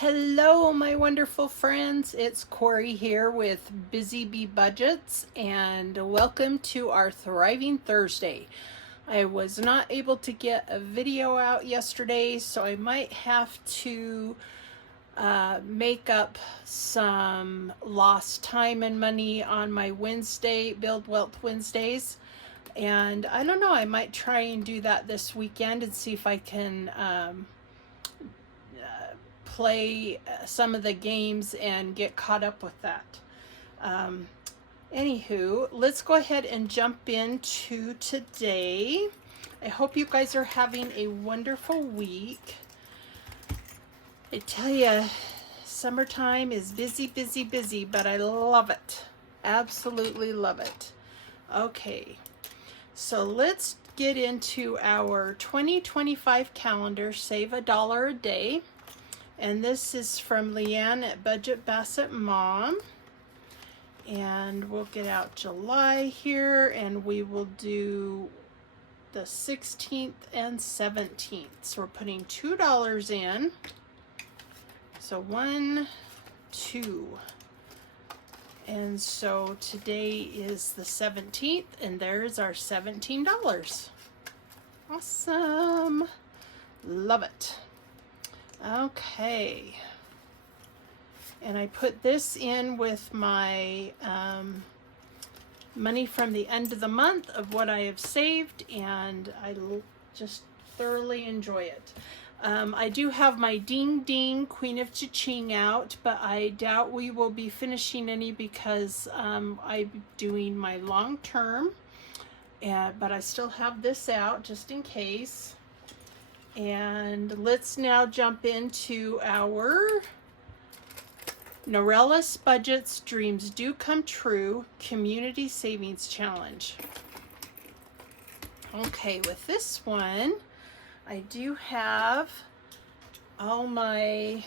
Hello, my wonderful friends. It's Corey here with BusyBeeBudgets, and welcome to our Thriving Thursday. I was not able to get a video out yesterday, so I might have to make up some lost time and money on my Wednesday, Build Wealth Wednesdays. And I don't know, I might try and do that this weekend and see if I can play some of the games and get caught up with that. Anywho, let's go ahead and jump into today. I hope you guys are having a wonderful week. I tell you, summertime is busy, busy, busy, but I love it. Absolutely love it. Okay, so let's get into our 2025 calendar, Save $1 a Day. And this is from Leanne at Budget Bassett Mom. And we'll get out July here, and we will do the 16th and 17th. So we're putting $2 in. So 1, 2. And so today is the 17th, and there's our $17. Awesome. Love it. Okay, and I put this in with my money from the end of the month of what I have saved, and I just thoroughly enjoy it. I do have my Ding Ding Queen of Cha-Ching out, but I doubt we will be finishing any because I'm doing my long term, but I still have this out just in case. And let's now jump into our Norellis Budgets Dreams Do Come True Community Savings Challenge. Okay, with this one, I do have all my,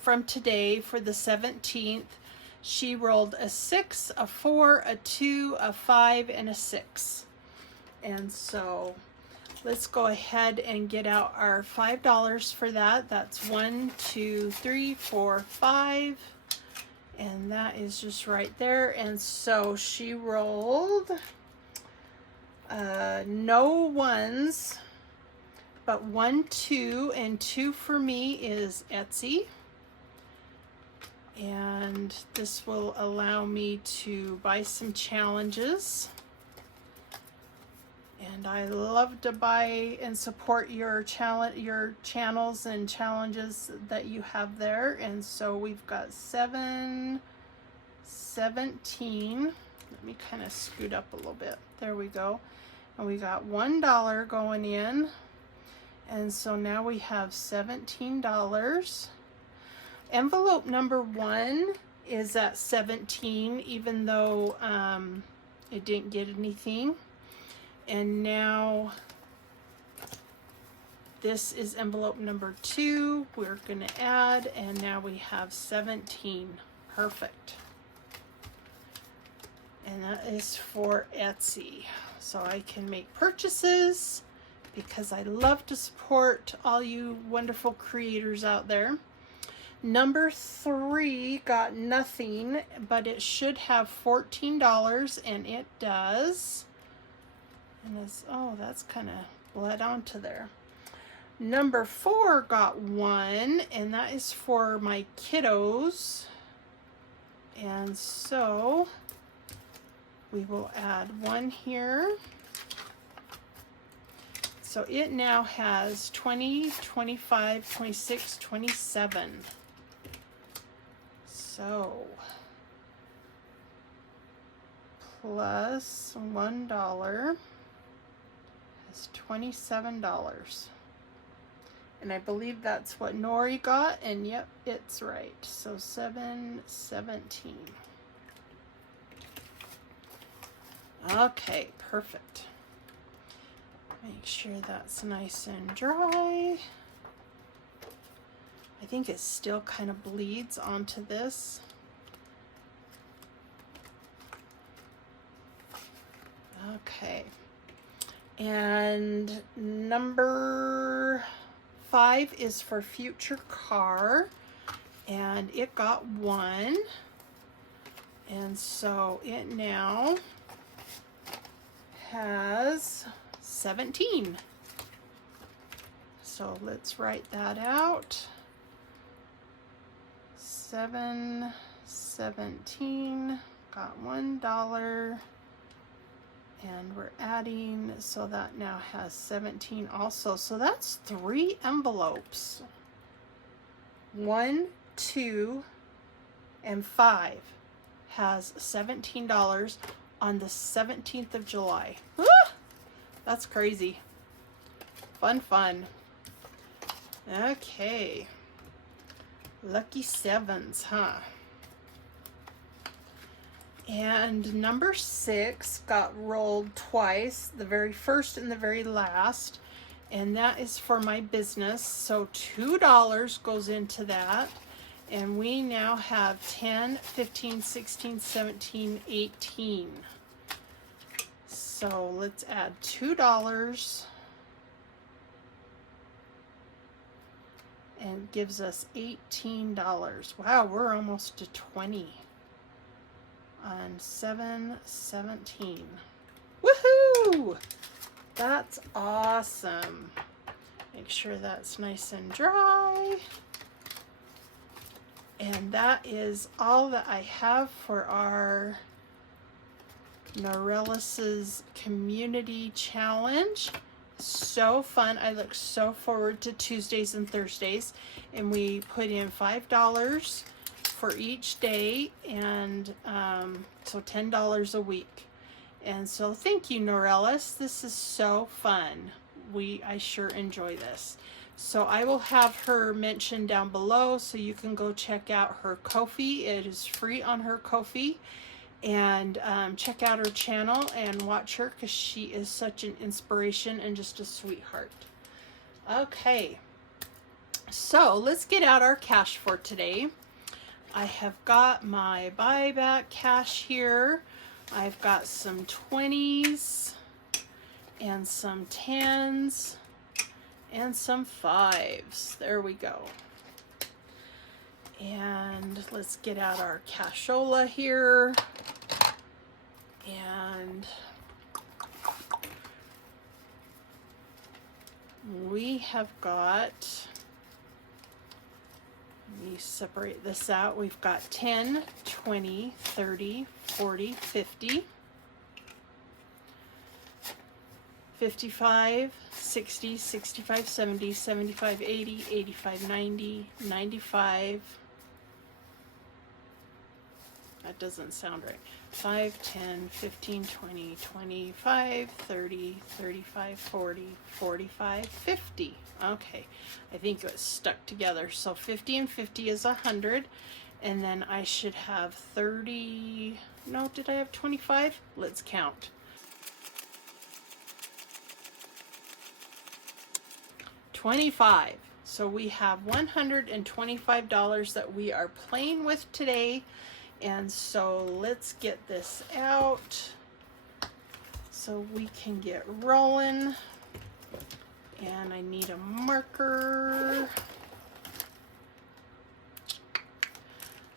from today for the 17th, she rolled a 6, a 4, a 2, a 5, and a 6. And so let's go ahead and get out our $5 for that. That's 1, 2, 3, 4, 5. And that is just right there. And so she rolled no ones, but 1, 2, and 2 for me is Etsy. And this will allow me to buy some challenges. And I love to buy and support your channels and challenges that you have there. And so we've got 7, 17. Let me kind of scoot up a little bit. There we go. And we got $1 going in. And so now we have $17. Envelope number 1 is at 17, even though it didn't get anything. And now this is envelope number 2. We're going to add, and now we have 17. Perfect. And that is for Etsy. So I can make purchases because I love to support all you wonderful creators out there. Number 3 got nothing, but it should have $14, and it does. And it's, oh, that's kind of bled onto there. Number 4 got 1, and that is for my kiddos. And so we will add 1 here. So it now has 20, 25, 26, 27. So plus $1. Is $27. And I believe that's what Nori got, and yep, it's right. So 717. Okay, perfect. Make sure that's nice and dry. I think it still kind of bleeds onto this. Okay. And number 5 is for future car, and it got 1. And so it now has 17. So let's write that out. 717 got $1, and we're adding, so that now has 17 also. So that's 3 envelopes. 1, 2, and 5 has $17 on the 17th of July. Ah, that's crazy. Fun, fun. Okay. Lucky 7s, huh? And number 6 got rolled twice, the very first and the very last, and that is for my business. So $2 goes into that, and we now have 10, 15, 16, 17, 18. So let's add $2. And gives us $18. Wow, we're almost to 20 on 7/17. Woohoo! That's awesome. Make sure that's nice and dry. And that is all that I have for our Norellis's Community Challenge. So fun. I look so forward to Tuesdays and Thursdays, and we put in $5 for each day, and so $10 a week. And so thank you, Norellis. This is so fun. I sure enjoy this. So I will have her mentioned down below, so you can go check out her Ko-fi. It is free on her Ko-fi. And check out her channel and watch her, because she is such an inspiration and just a sweetheart. Okay, so let's get out our cash for today. I have got my buyback cash here. I've got some 20s and some 10s and some 5s. There we go. And let's get out our cashola here. And we have got, let me separate this out. We've got 10, 20, 30, 40, 50, 55, 60, 65, 70, 75, 80, 85, 90, 95. That doesn't sound right. 5, 10, 15, 20, 25, 30, 35, 40, 45, 50. Okay, I think it was stuck together. So 50 and 50 is 100. And then I should have 30. No, did I have 25? Let's count. 25. So we have $125 that we are playing with today. And so let's get this out so we can get rolling. And I need a marker.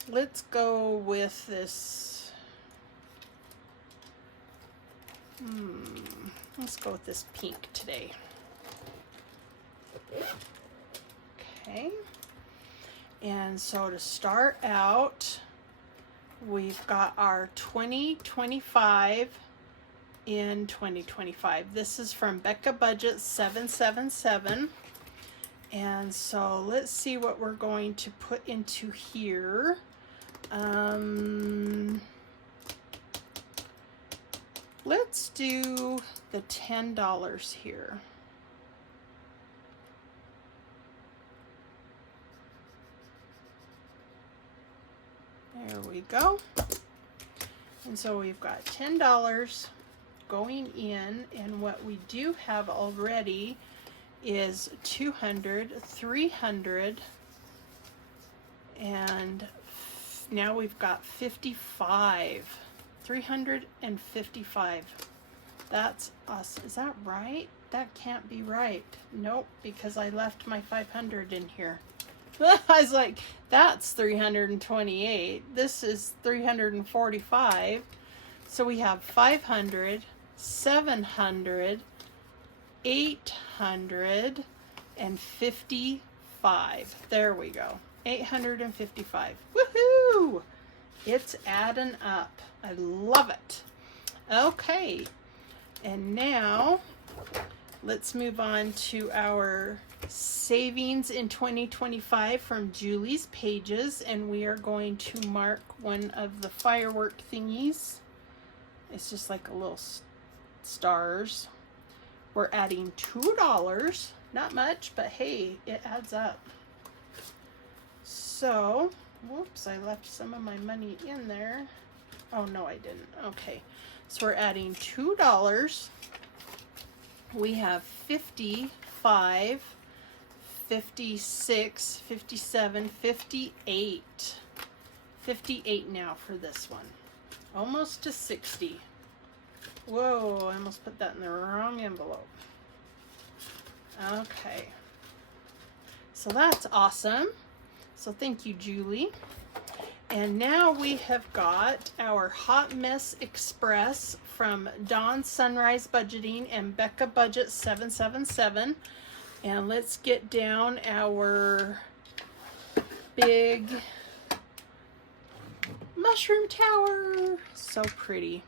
Let's go with this. Let's go with this pink today. Okay. And so to start out, we've got our 2025 in 2025. This is from BusyBeeBudgets 777. And so let's see what we're going to put into here. Let's do the $10 here. There we go. And so we've got $10 going in, and what we do have already is 200, 300, and now we've got 55. 355. That's us. Is that right? that can't be right. Nope, because I left my 500 in here. I was like, that's 328. This is 345. So we have 500, 700, 855. There we go. 855. Woohoo! It's adding up. I love it. Okay. And now let's move on to our savings in 2025 from Julie's Pages, and we are going to mark one of the firework thingies. It's just like a little stars. We're adding $2. Not much, but hey, it adds up. So, whoops, I left some of my money in there. Oh no, I didn't. Okay, so we're adding $2. We have 55, 56, 57, 58. 58 now for this one. Almost to 60. Whoa, I almost put that in the wrong envelope. Okay. So that's awesome. So thank you, Julie. And now we have got our Hot Mess Express from Dawn Sunrise Budgeting and Becca Budget 777. And let's get down our big mushroom tower. So pretty.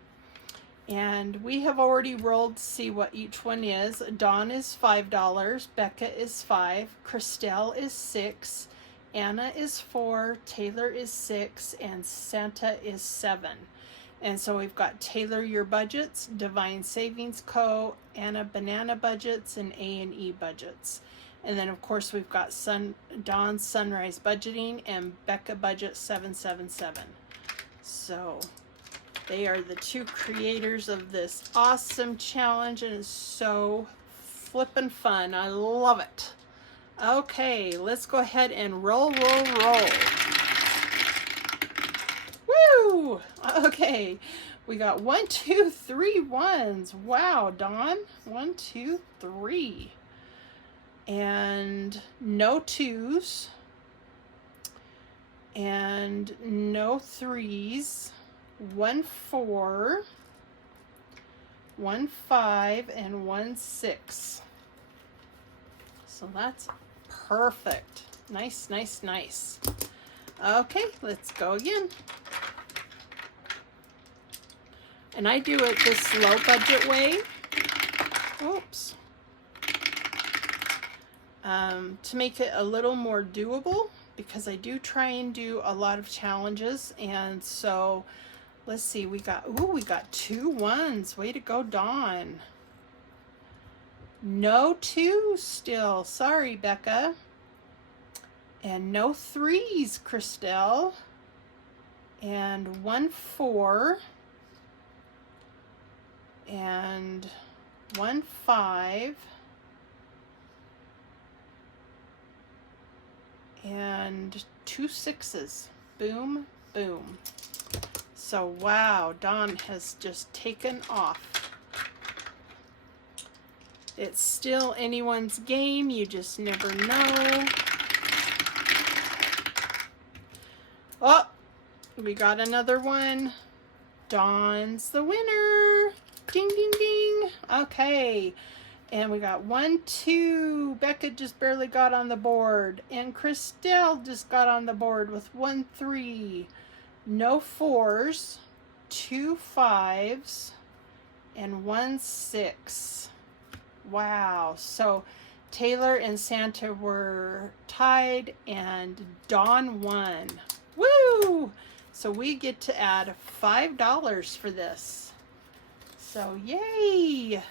And we have already rolled to see what each one is. Dawn is $5, Becca is $5, Christelle is $6, Anna is $4, Taylor is $6, and Santa is $7. And so we've got Taylor Your Budgets, Divine Savings Co., Anna Banana Budgets, and A&E Budgets. And then of course we've got Dawn Sunrise Budgeting and Becca Budget 777. So they are the two creators of this awesome challenge, and it's so flippin' fun. I love it. Okay, let's go ahead and roll. Woo! Okay, we got 1, 2, 3 ones. Wow, Dawn. 1, 2, 3. And no 2s. And no 3s. 1, 4. 1, 5, and 1, 6. So that's perfect. Nice, nice, nice. Okay, let's go again. And I do it this low budget way. Oops. To make it a little more doable, because I do try and do a lot of challenges. And so let's see, we got 2 ones. Way to go, Dawn. No 2s still. Sorry, Becca. And no 3s, Christelle. And 1, 4. And 1, 5. And 2 6s. Boom, boom. So wow, Dawn has just taken off. It's still anyone's game. You just never know. Oh, we got another one. Dawn's the winner. Ding, ding, ding. Okay. And we got 1, 2. Becca just barely got on the board. And Christelle just got on the board with 1, 3. No 4s. 2 5s. And 1 6. Wow. So Taylor and Santa were tied and Dawn won. Woo! So we get to add $5 for this. So yay!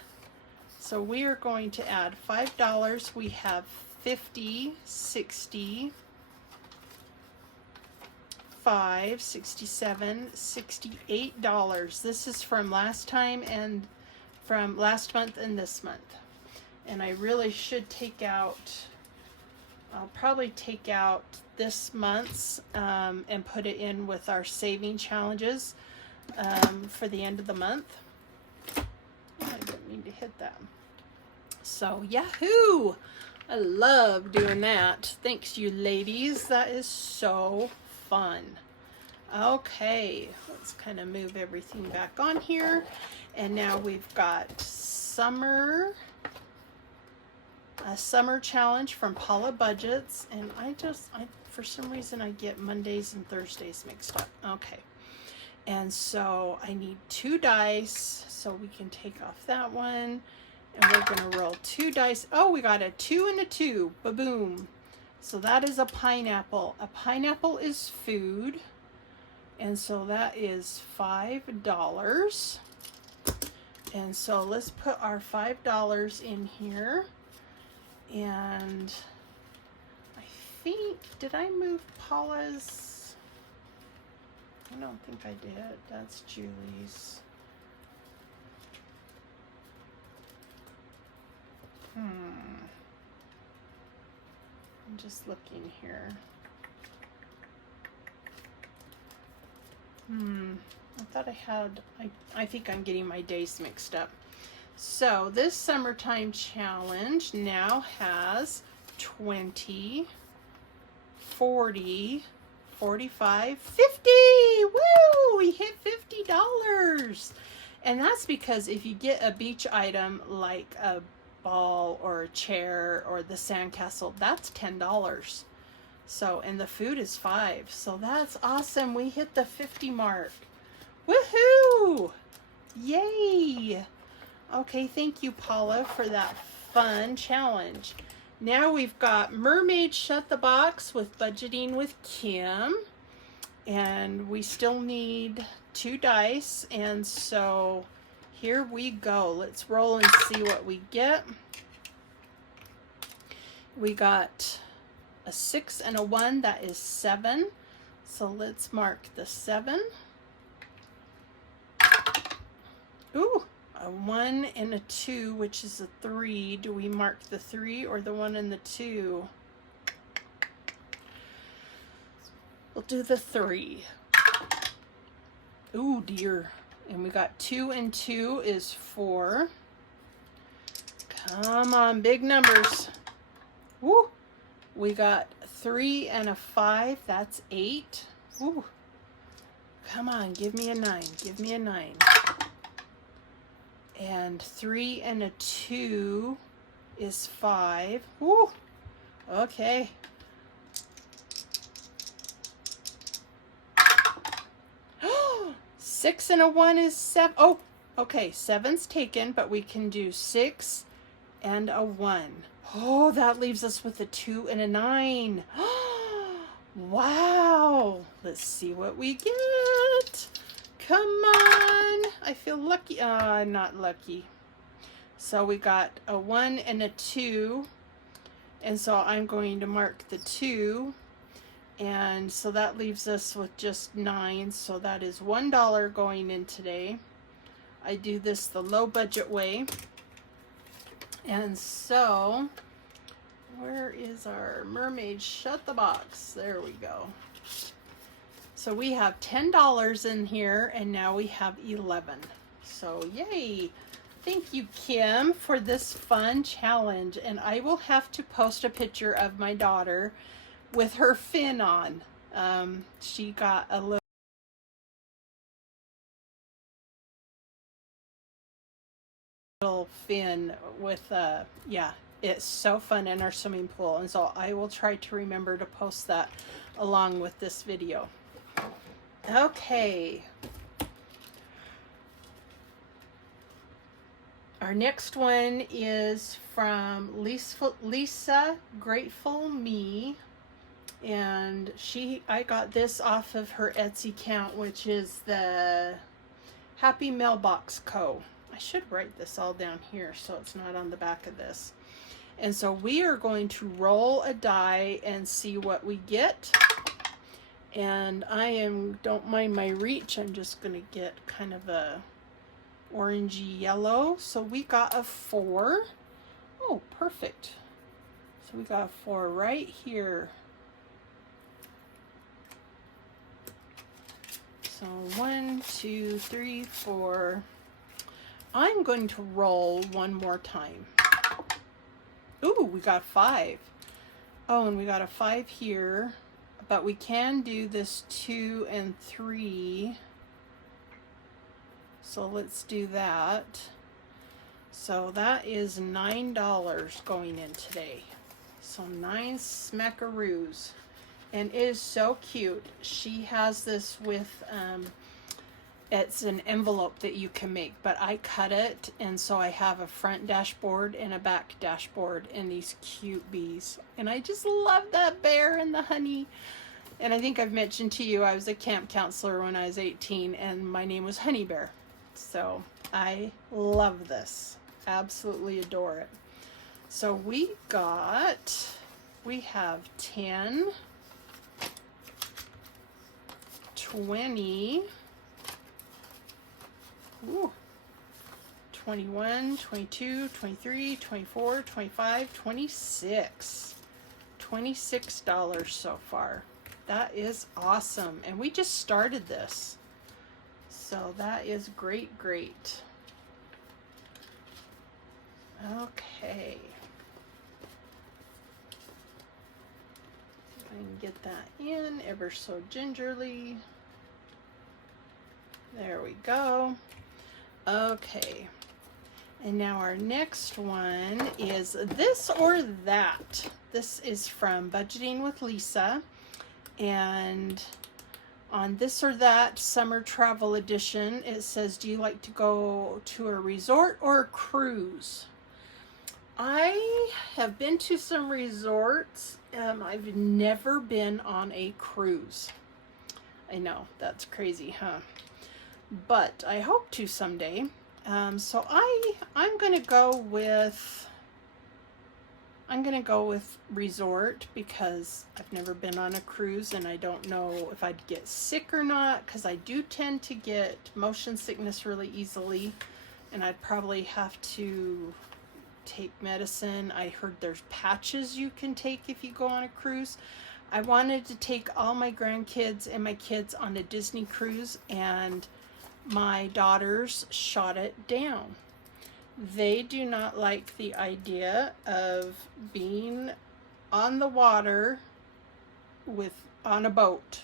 So we are going to add $5. We have 50, 60, 5, 67, $68. This is from last time and from last month and this month. And I really should take out, I'll probably take out this month's and put it in with our saving challenges for the end of the month. I didn't mean to hit that. So, yahoo! I love doing that. Thanks, you ladies. That is so fun. Okay, let's kind of move everything back on here. And now we've got a summer challenge from BusyBeeBudgets. And for some reason, I get Mondays and Thursdays mixed up. Okay. And so I need 2 dice, so we can take off that one. And we're going to roll 2 dice. Oh, we got a 2 and a 2. Ba-boom. So that is a pineapple. A pineapple is food. And so that is $5. And so let's put our $5 in here. And I think, did I move Paula's? I don't think I did. That's Julie's. I'm just looking here. I thought I had, I think I'm getting my days mixed up. So this summertime challenge now has 20, 40, 45, 50. Woo! We hit $50. And that's because if you get a beach item like a ball or a chair or the sandcastle, that's $10. So, and the food is $5. So that's awesome. We hit the 50 mark. Woohoo! Yay! Okay, thank you, Paula, for that fun challenge. Now we've got Mermaid Shut the Box with Budgeting with Kim. And we still need 2 dice. And so here we go. Let's roll and see what we get. We got a 6 and a 1, that is 7. So let's mark the 7. Ooh, a 1 and a 2, which is a 3. Do we mark the 3 or the 1 and the 2? We'll do the 3. Ooh, dear. And we got 2 and 2 is 4. Come on, big numbers. Woo! We got 3 and a 5, that's 8. Woo! Come on, give me a 9. Give me a 9. And 3 and a 2 is 5. Woo! Okay. Six and a 1 is 7. Oh, okay. 7's taken, but we can do 6 and a 1. Oh, that leaves us with a 2 and a 9. Wow. Let's see what we get. Come on. I feel lucky. I'm not lucky. So we got a 1 and a 2. And so I'm going to mark the 2. And so that leaves us with just 9. So that is $1 going in today. I do this the low budget way. And so, where is our Mermaid Shut the Box? There we go. So we have $10 in here, and now we have 11. So yay! Thank you, Kim, for this fun challenge. And I will have to post a picture of my daughter with her fin on. She got a little fin with yeah, it's so fun in our swimming pool, and so I will try to remember to post that along with this video. Okay, our next one is from Lisa Grateful Me, and I got this off of her Etsy account, which is the Happy Mailbox Co. I should write this all down here so it's not on the back of this. And so we are going to roll a die and see what we get. And don't mind my reach, I'm just going to get kind of a orangey yellow. So we got a 4. Oh, perfect. So we got a 4 right here. So 1, 2, 3, 4. I'm going to roll one more time. Ooh, we got 5. Oh, and we got a 5 here, but we can do this 2 and 3. So let's do that. So that is $9 going in today. So 9 smackaroos. And it is so cute. She has this with, it's an envelope that you can make, but I cut it, and so I have a front dashboard and a back dashboard and these cute bees. And I just love that bear and the honey. And I think I've mentioned to you, I was a camp counselor when I was 18, and my name was Honey Bear. So I love this. Absolutely adore it. So we have 10, 20, ooh, 21, 22, 23, 24, 25, 26. $26 so far. That is awesome. And we just started this. So that is great, great. Okay. I can get that in ever so gingerly. There we go. Okay. And now our next one is This or That. This is from Budgeting with Lisa. And on This or That Summer Travel Edition, it says, do you like to go to a resort or a cruise? I have been to some resorts. I've never been on a cruise. I know, that's crazy, huh? But I hope to someday. So I'm gonna go with resort, because I've never been on a cruise and I don't know if I'd get sick or not, because I do tend to get motion sickness really easily, and I'd probably have to take medicine. I heard there's patches you can take if you go on a cruise. I wanted to take all my grandkids and my kids on a Disney cruise, and my daughters shot it down. They do not like the idea of being on the water on a boat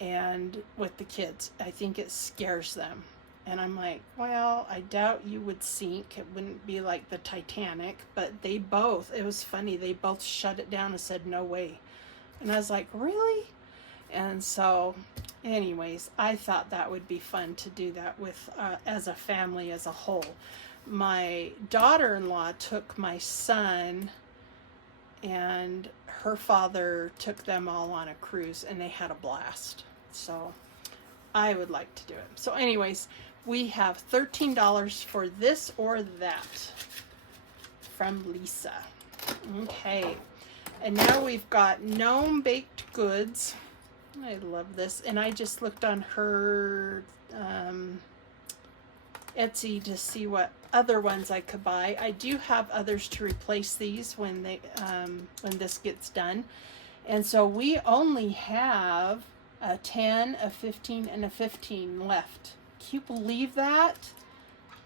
and with the kids. I think it scares them. And I'm like, well, I doubt you would sink. It wouldn't be like the Titanic. But it was funny, they both shut it down and said, no way. And I was like, really? And so, anyways, I thought that would be fun to do that with, as a family as a whole. My daughter-in-law took my son, and her father took them all on a cruise, and they had a blast. So I would like to do it. So anyways, we have $13 for This or That from Lisa. Okay. And now we've got Gnome Baked Goods. I love this. And I just looked on her Etsy to see what other ones I could buy. I do have others to replace these when this gets done. And so we only have a 10, a 15, and a 15 left. Can you believe that?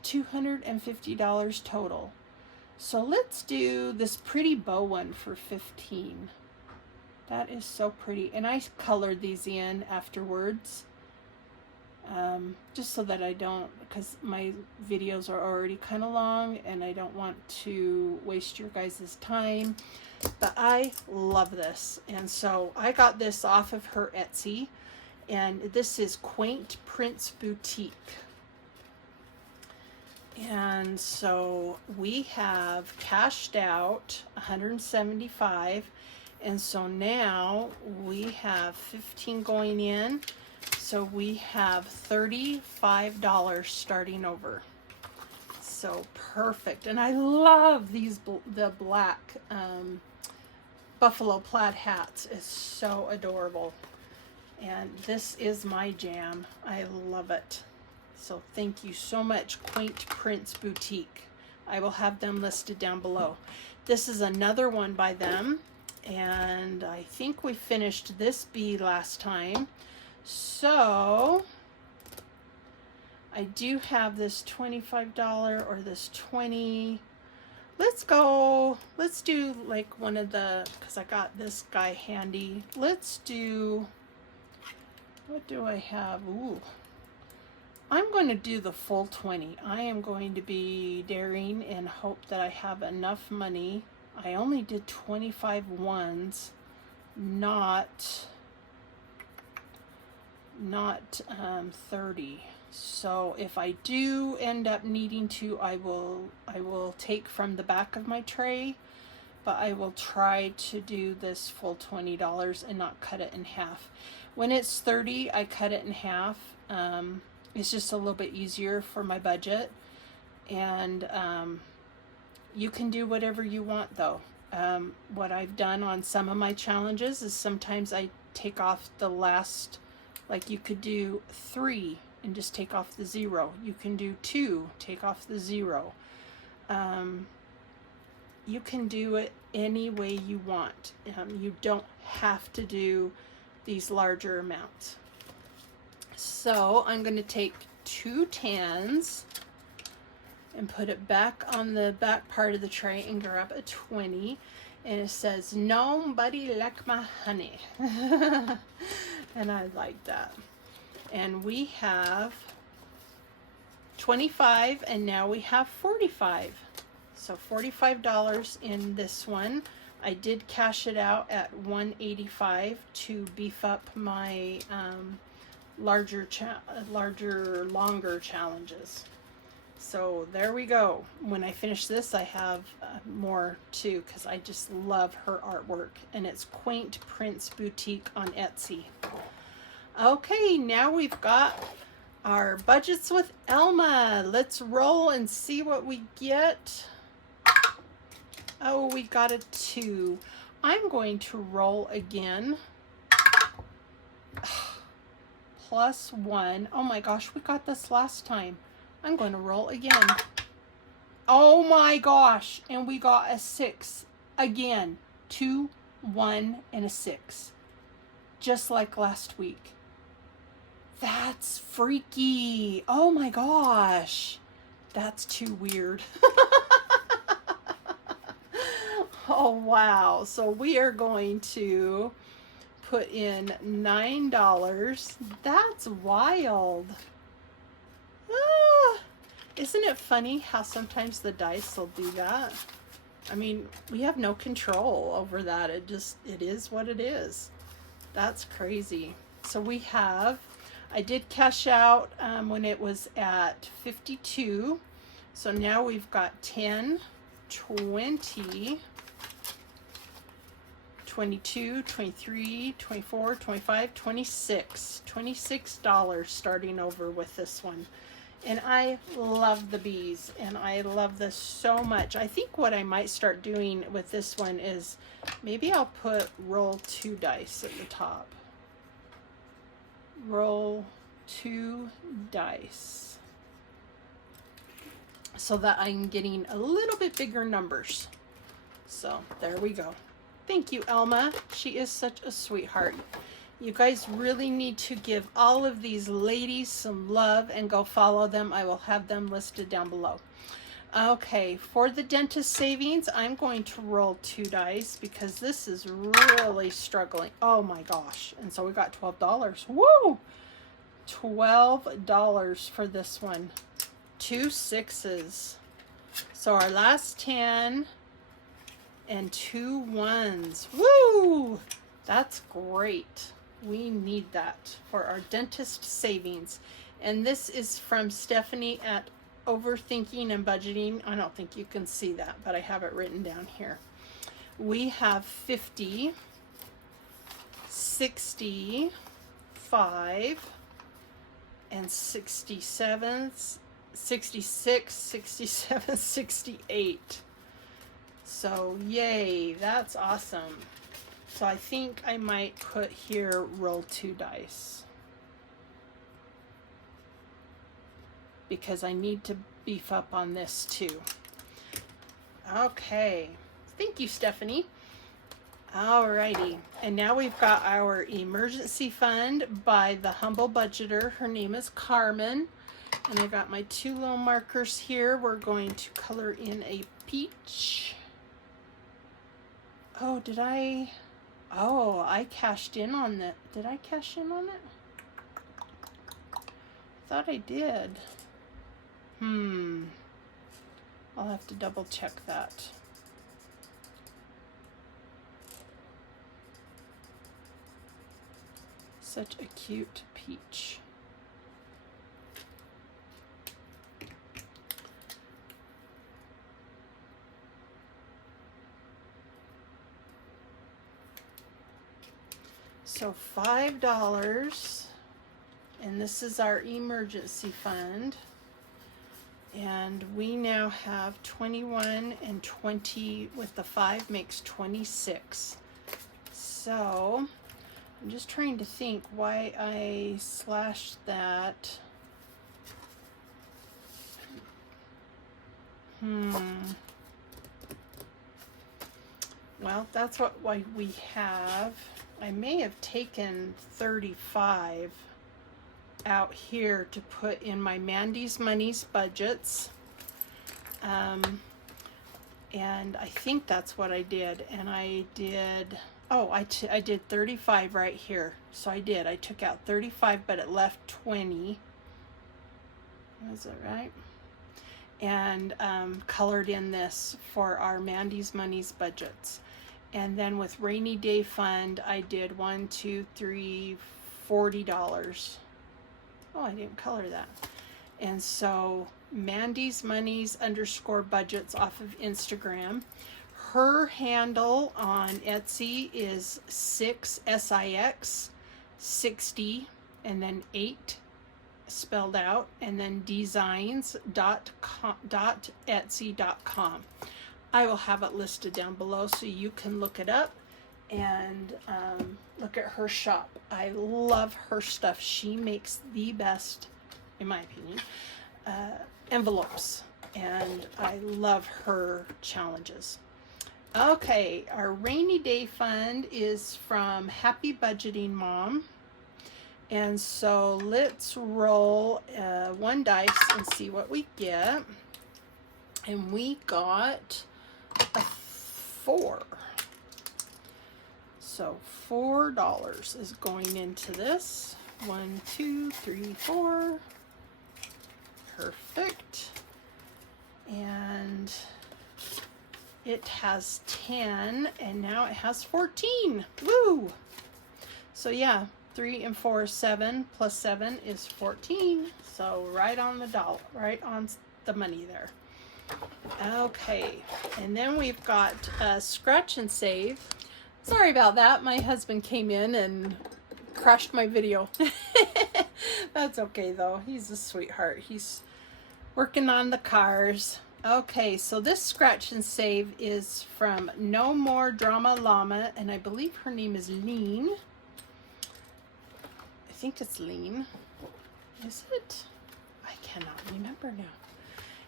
$250 total. So let's do this pretty bow one for 15. That is so pretty. And I colored these in afterwards. Just so that I don't, because my videos are already kind of long and I don't want to waste your guys' time. But I love this. And so I got this off of her Etsy. And this is Quaint Prince Boutique. And so we have cashed out $175. And so now we have 15 going in. So we have $35 starting over. So perfect. And I love the black buffalo plaid hats. It's so adorable. And this is my jam. I love it. So thank you so much, Quaint Prince Boutique. I will have them listed down below. This is another one by them. And I think we finished this bee last time. So I do have this $25 or this $20. let's go, let's do like one of the, because I got this guy handy. Let's do, what do I have? Ooh, I'm going to do the full 20. I am going to be daring and hope that I have enough money. I only did 25 ones, not 30. So if I do end up needing to, I will take from the back of my tray, but I will try to do this full $20 and not cut it in half. When it's 30, I cut it in half. It's just a little bit easier for my budget, and you can do whatever you want though. What I've done on some of my challenges is sometimes I take off the last, like you could do 3 and just take off the 0. You can do 2, take off the 0. You can do it any way you want. You don't have to do these larger amounts. So I'm going to take 2 10s and put it back on the back part of the tray and grab a 20. And it says, "Nobody like my honey." And I like that. And we have 25, and now we have 45. So $45 in this one. I did cash it out at $185 to beef up my longer challenges. So there we go. When I finish this, I have more too, because I just love her artwork, and it's Quaint Prince Boutique on Etsy. Okay, now we've got our budgets with Elma. Let's roll and see what we get. Oh, we got a 2. I'm going to roll again. +1. Oh my gosh, we got this last time. I'm going to roll again. Oh my gosh, and we got a 6 again. 2, 1, and a 6. Just like last week. That's freaky. Oh my gosh. That's too weird. Oh wow. So we are going to put in $9. That's wild. Ah, isn't it funny how sometimes the dice will do that? I mean, we have no control over that. It is what it is. That's crazy. So we have, I did cash out when it was at 52. So now we've got 10, 20, 22, 23, 24, 25, 26. $26 starting over with this one. And I love the bees, and I love this so much. I think what I might start doing with this one is maybe I'll put roll 2 dice at the top. Roll 2 dice. So that I'm getting a little bit bigger numbers. So there we go. Thank you, Elma. She is such a sweetheart. You guys really need to give all of these ladies some love and go follow them. I will have them listed down below. Okay, for the dentist savings, I'm going to roll 2 dice because this is really struggling. Oh my gosh. And so we got $12. Woo! $12 for this one. 2 6s. So our last 10 and 2 1s. Woo! That's great. We need that for our dentist savings. And this is from Stephanie at Overthinking and Budgeting. I don't think you can see that, but I have it written down here. We have 50, 65, and 67, 66, 67, 68. So yay, that's awesome. So I think I might put here roll 2 dice. Because I need to beef up on this too. Okay. Thank you, Stephanie. Alrighty. And now we've got our emergency fund by the Humble Budgeter. Her name is Carmen. And I got my 2 little markers here. We're going to color in a peach. Oh, did I? Oh, I cashed in on that. Did I cash in on it? Thought I did. I'll have to double check that. Such a cute peach. So $5, and this is our emergency fund. And we now have 21 and 20 with the 5 makes 26. So I'm just trying to think why I slashed that. Well, that's why we have. I may have taken 35 out here to put in my Mandy's Money's budgets. And I think that's what I did. And I did, oh, I did 35 right here. So I took out 35, but it left 20. Is that right? And colored in this for our Mandy's Money's budgets. And then with rainy day fund, I did $40. Oh, I didn't color that. And so Mandy's Money's _budgets off of Instagram. Her handle on Etsy is 6SIX60 and then 8 spelled out, and then designs.etsy.com. I will have it listed down below so you can look it up and look at her shop. I love her stuff. She makes the best, in my opinion, envelopes, and I love her challenges. Okay, our rainy day fund is from Happy Budgeting Mom. And so let's roll one dice and see what we get. And we got a 4. So $4 is going into this. 1, 2, 3, 4. Perfect. And it has 10, and now it has 14. Woo! So yeah, 3 and 4 is 7, plus 7 is 14. So right on the dollar, right on the money there. Okay, and then we've got Scratch and Save. Sorry about that. My husband came in and crashed my video. That's okay though. He's a sweetheart. He's working on the cars. Okay, so this Scratch and Save is from No More Drama Llama, and I believe her name is Lean. I think it's Lean. Is it? I cannot remember now.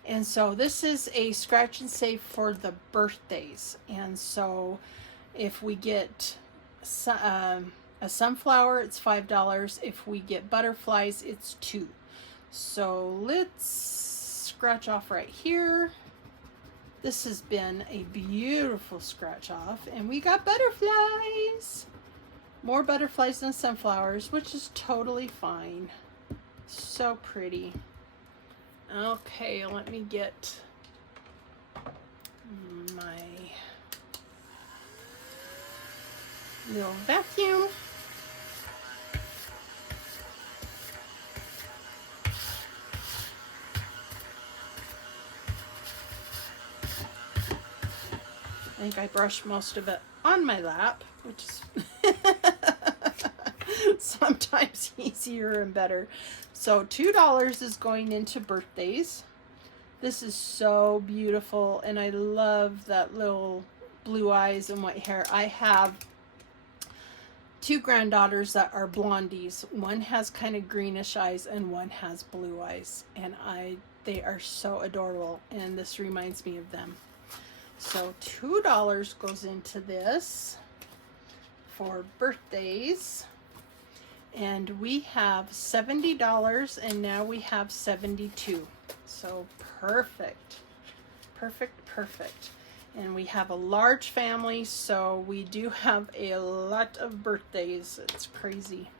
And so this is a Scratch and Save for the birthdays. And so if we get a sunflower, it's $5. If we get butterflies, it's $2. So let's scratch off right here. This has been a beautiful scratch off, and we got butterflies. More butterflies than sunflowers, which is totally fine. So pretty. Okay, let me get my little vacuum. I think I brushed most of it on my lap, which is sometimes easier and better. So $2 is going into birthdays. This is so beautiful, and I love that little blue eyes and white hair. I have 2 granddaughters that are blondies. One has kind of greenish eyes and one has blue eyes, and they are so adorable, and this reminds me of them. So $2 goes into this for birthdays. And we have $70, and now we have $72. So perfect. Perfect, perfect. And we have a large family, so we do have a lot of birthdays. It's crazy.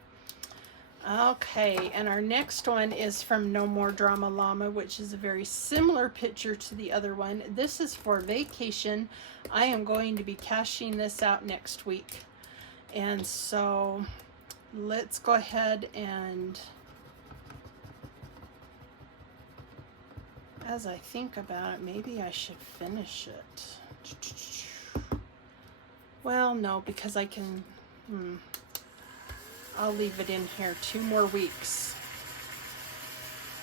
Okay, and our next one is from No More Drama Llama, which is a very similar picture to the other one. This is for vacation. I am going to be cashing this out next week. And so let's go ahead and, as I think about it, maybe I should finish it. Well, no, because I can, I'll leave it in here 2 more weeks.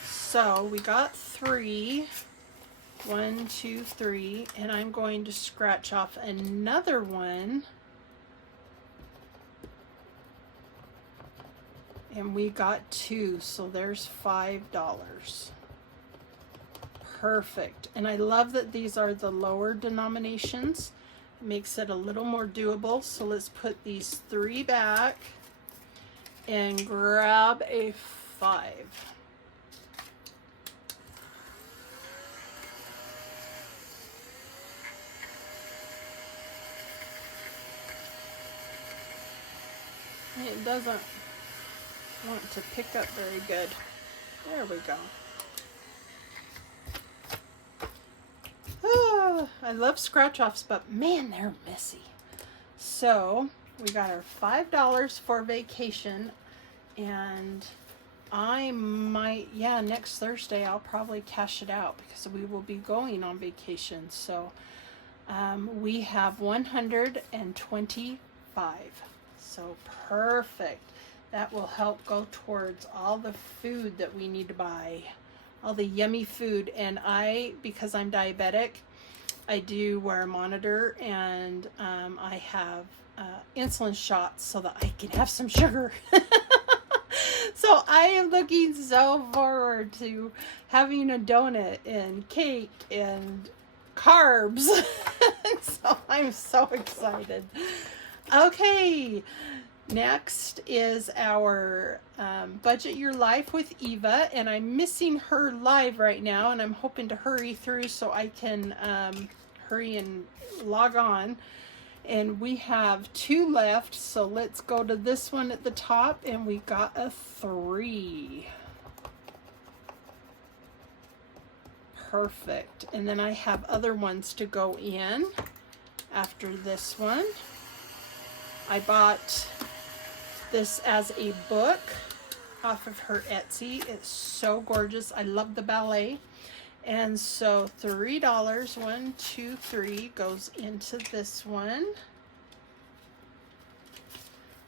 So we got 3, 1, 2, 3, and I'm going to scratch off another one. And we got 2, so there's $5. Perfect. And I love that these are the lower denominations. It makes it a little more doable. So let's put these 3 back and grab a 5. It doesn't want to pick up very good. There we go. I love scratch offs, but man, they're messy. So we got our $5 for vacation, and I might, yeah, next Thursday I'll probably cash it out because we will be going on vacation. So we have 125. So perfect. That will help go towards all the food that we need to buy, all the yummy food. And because I'm diabetic, I do wear a monitor, and I have insulin shots so that I can have some sugar. So I am looking so forward to having a donut and cake and carbs. So I'm so excited. Okay, next is our Budget Your Life with Eva, and I'm missing her live right now, and I'm hoping to hurry through so I can hurry and log on. And we have 2 left, so let's go to this one at the top, and we got a 3. Perfect. And then I have other ones to go in after this one. I bought this as a book off of her Etsy. It's so gorgeous. I love the ballet. And so $3, 1, 2, 3 goes into this one.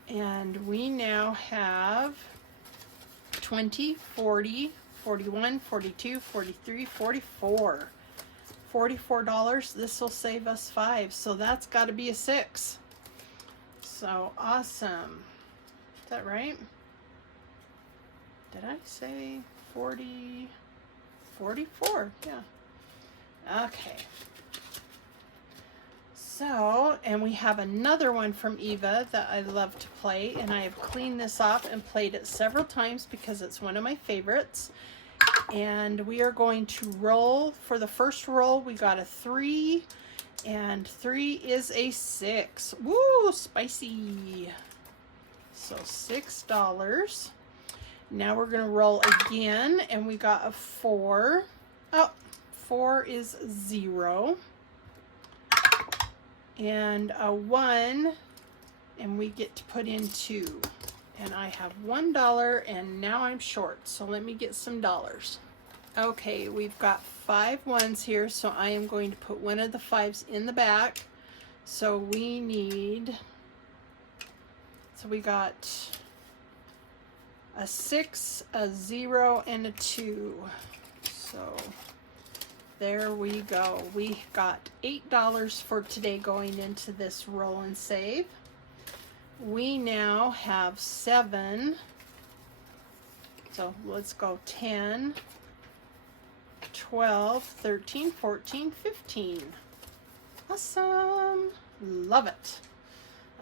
And we now have 20, 40, 41, 42, 43, 44. $44. This will save us 5. So that's got to be a 6. So awesome. Is that right? Did I say 40? 44, yeah. Okay. So, and we have another one from Eva that I love to play, and I have cleaned this off and played it several times because it's one of my favorites. And we are going to roll. For the first roll, we got a 3, and 3 is a 6. Woo, spicy. So $6. Now we're going to roll again, and we got a 4. Oh, 4 is 0. And a 1, and we get to put in 2. And I have $1, and now I'm short, so let me get some dollars. Okay, we've got 5 ones here, so I am going to put one of the 5s in the back. So we need, so we got a 6, a 0, and a 2. So there we go. We got $8 for today going into this roll and save. We now have 7. So let's go 10, 12, 13, 14, 15. Awesome. Love it.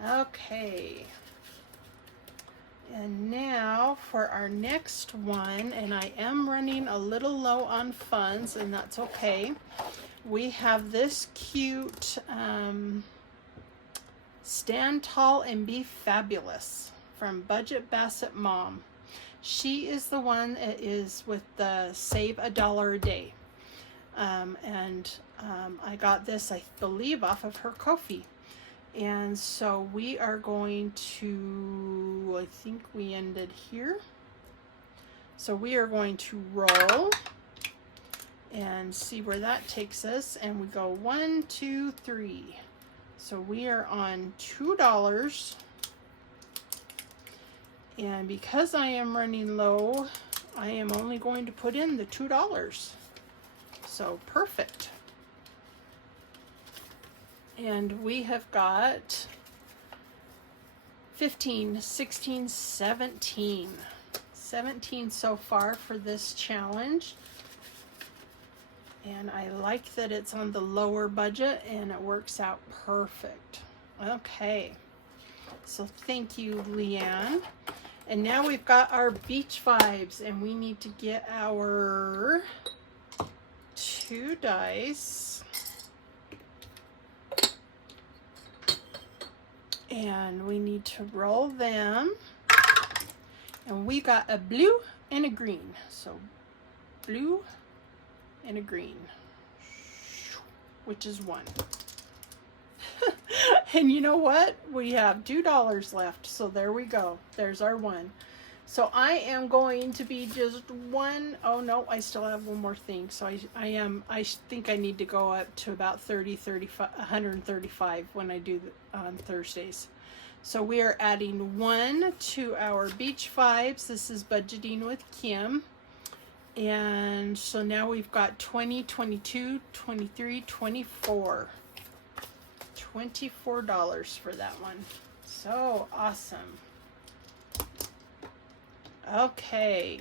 Okay. And now for our next one, and I am running a little low on funds, and that's okay. we have this cute Stand Tall and Be Fabulous from Budget Bassett Mom. She is the one that is with the Save $1 a Day. I got this, I believe, off of her Ko-fi. And so we are going to, I think we ended here. So we are going to roll and see where that takes us. And we go 1, 2, 3. So we are on $2. And because I am running low, I am only going to put in the $2. So perfect. And we have got 15, 16, 17. 17 so far for this challenge. And I like that it's on the lower budget and it works out perfect. Okay. So thank you, Leanne. And now we've got our beach vibes and we need to get our 2 dice. And we need to roll them. And we got a blue and a green. So blue and a green, which is 1. And you know what? We have $2 left. So there we go. There's our 1. So I am going to be just 1. Oh no, I still have one more thing. So I think I need to go up to about 135 when I do on Thursdays. So we are adding 1 to our beach vibes. This is budgeting with Kim. And so now we've got 20, 22, 23, 24. $24 for that one. So awesome. Okay.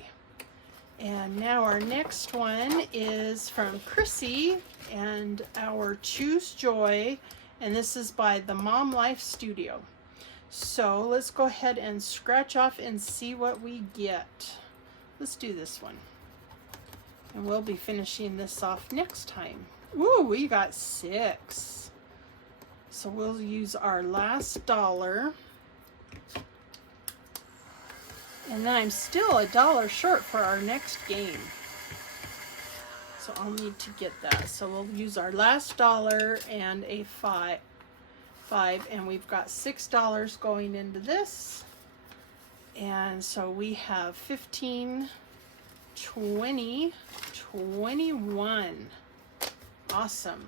And now our next one is from Chrissy and our Choose Joy. And this is by the Mom Life Studio. So let's go ahead and scratch off and see what we get. Let's do this one. And we'll be finishing this off next time. Ooh, we got 6. So we'll use our last $1. And then I'm still $1 short for our next game. So I'll need to get that. So we'll use our last $1 and a 5. And we've got $6 going into this. And so we have 15, 20, 21. Awesome.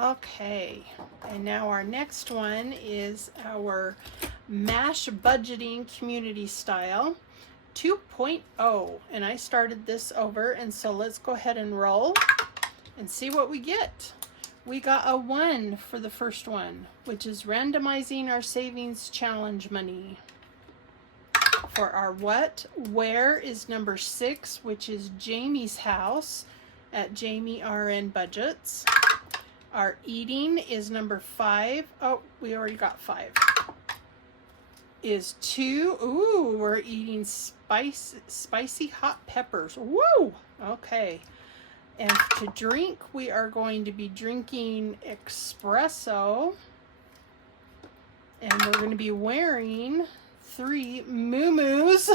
Okay, and now our next one is our MASH Budgeting Community Style 2.0. And I started this over, and so let's go ahead and roll and see what we get. We got a 1 for the first one, which is randomizing our savings challenge money. For our what, where is number 6, which is Jamie's house at Jamie RN Budgets. Our eating is number 5. Oh, we already got 5. Is 2. Ooh, we're eating spicy hot peppers. Woo! Okay. And to drink, we are going to be drinking espresso. And we're going to be wearing 3 moo-moos.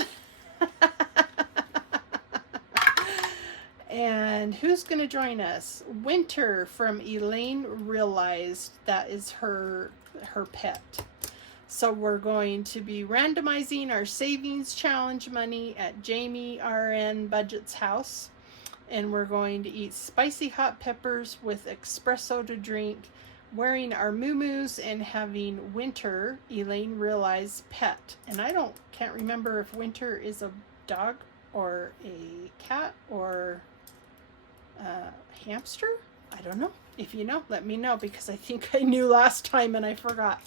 And who's going to join us? Winter from Elaine Realized. That is her pet. So we're going to be randomizing our savings challenge money at Jamie RN Budget's house. And we're going to eat spicy hot peppers with espresso to drink, wearing our moo-moos and having Winter, Elaine Realized pet. And I can't remember if Winter is a dog or a cat or hamster. I don't know. If you know, let me know, because I think I knew last time and I forgot.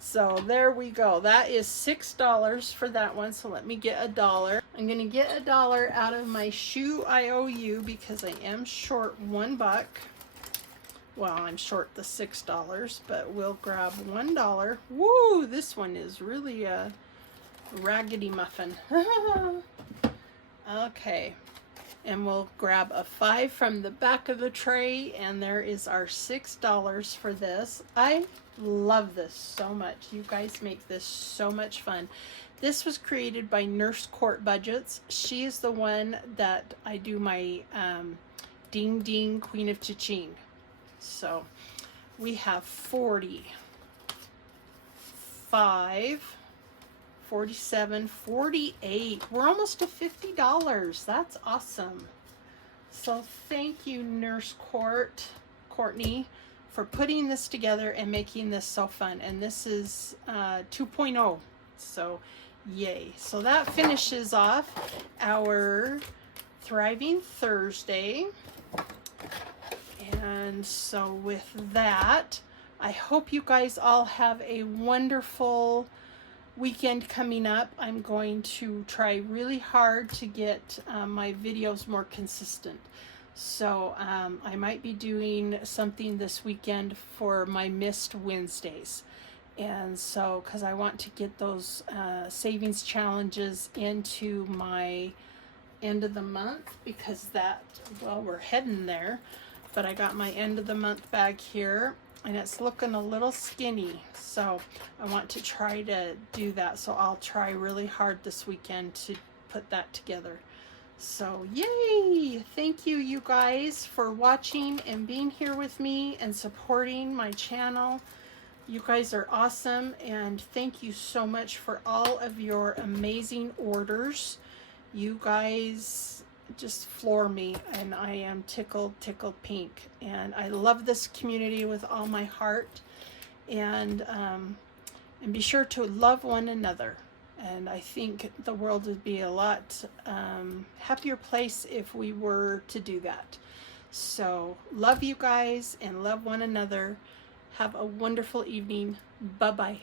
So there we go. That is $6 for that one. So let me get $1. I'm going to get $1 out of my shoe IOU because I am short $1. Well, I'm short the $6, but we'll grab $1. Woo! This one is really a raggedy muffin. Okay. and we'll grab a 5 from the back of the tray, and there is our $6 for this. I love this so much. You guys make this so much fun. This was created by Nurse Court Budgets. She is the one that I do my Ding Ding Queen of Cha-Ching. So we have 40, 5, 47, 48. We're almost to $50. That's awesome. So thank you, Nurse Courtney, for putting this together and making this so fun. And this is 2.0. So yay. So that finishes off our Thriving Thursday. And so with that, I hope you guys all have a wonderful weekend coming up. I'm going to try really hard to get my videos more consistent. So I might be doing something this weekend for my missed Wednesdays. And so, because I want to get those savings challenges into my end of the month, because that, well, we're heading there. But I got my end of the month bag here, and it's looking a little skinny. So I want to try to do that. So I'll try really hard this weekend to put that together. So yay! Thank you, you guys, for watching and being here with me and supporting my channel. You guys are awesome, and thank you so much for all of your amazing orders. You guys just floor me, and I am tickled pink. And I love this community with all my heart. And be sure to love one another. And I think the world would be a lot happier place if we were to do that. So love you guys and love one another. Have a wonderful evening. Bye-bye.